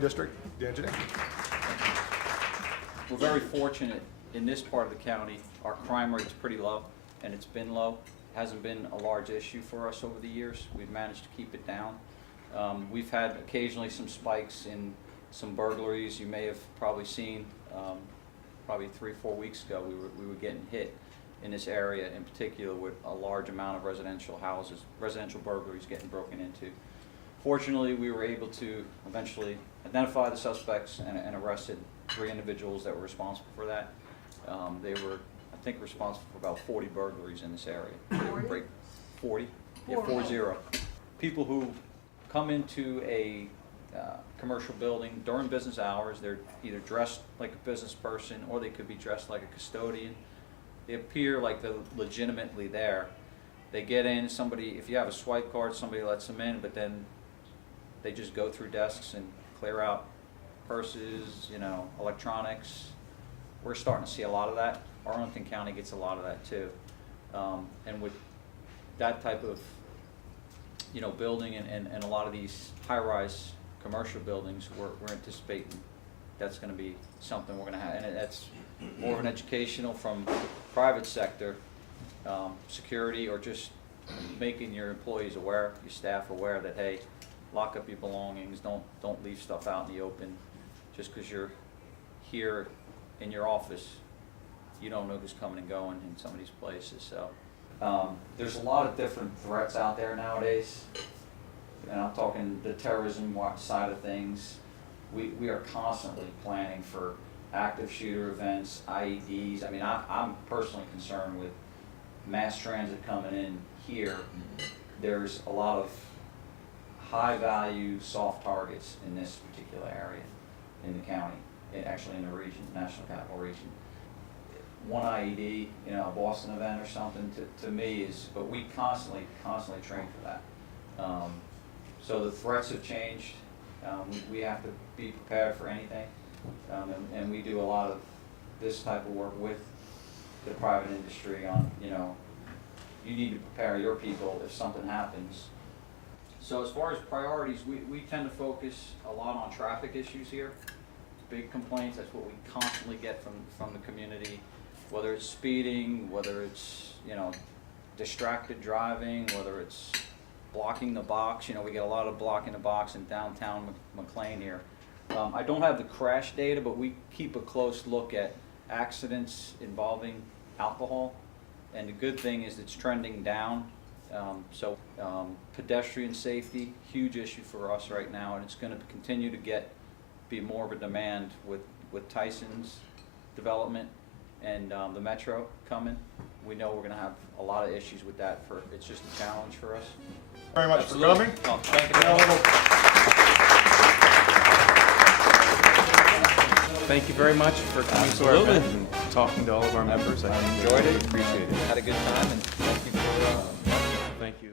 District, Dan Janickey. We're very fortunate in this part of the county. Our crime rate's pretty low, and it's been low. Hasn't been a large issue for us over the years. We've managed to keep it down. We've had occasionally some spikes in some burglaries. You may have probably seen, probably 3 or 4 weeks ago, we were getting hit in this area, in particular with a large amount of residential houses, residential burglaries getting broken into. Fortunately, we were able to eventually identify the suspects and arrested 3 individuals that were responsible for that. They were, I think, responsible for about 40 burglaries in this area. 40? 40? Yeah, 40. People who come into a commercial building during business hours, they're either dressed like a business person or they could be dressed like a custodian. They appear like they're legitimately there. They get in, somebody, if you have a swipe card, somebody lets them in, but then they just go through desks and clear out purses, you know, electronics. We're starting to see a lot of that. Arlington County gets a lot of that too. And with that type of, you know, building and a lot of these high-rise commercial buildings, we're anticipating that's going to be something we're going to have. And that's more of an educational from private sector, security, or just making your employees aware, your staff aware that, hey, lock up your belongings, don't leave stuff out in the open. Just because you're here in your office, you don't know who's coming and going in some of these places. So there's a lot of different threats out there nowadays, and I'm talking the terrorism side of things. We are constantly planning for active shooter events, IEDs. I mean, I'm personally concerned with mass transit coming in here. There's a lot of high value soft targets in this particular area in the county, actually in the region, national capital region. One IED, you know, a Boston event or something, to me is, but we constantly train for that. So the threats have changed. We have to be prepared for anything. And we do a lot of this type of work with the private industry on, you know, you need to prepare your people if something happens. So as far as priorities, we tend to focus a lot on traffic issues here. Big complaints, that's what we constantly get from the community, whether it's speeding, whether it's, you know, distracted driving, whether it's blocking the box. You know, we get a lot of blocking the box in downtown Mclean here. I don't have the crash data, but we keep a close look at accidents involving alcohol, and the good thing is it's trending down. Pedestrian safety, huge issue for us right now, and it's going to continue to be more of a demand with Tyson's development and the metro coming. We know we're going to have a lot of issues with that. It's just a challenge for us. Very much Absolutely. for coming. Oh, thank you very much. Thank you very much for coming to our event and talking to all of our members. I Enjoyed it. Appreciate it. Had a good time, and thank you for Thank you.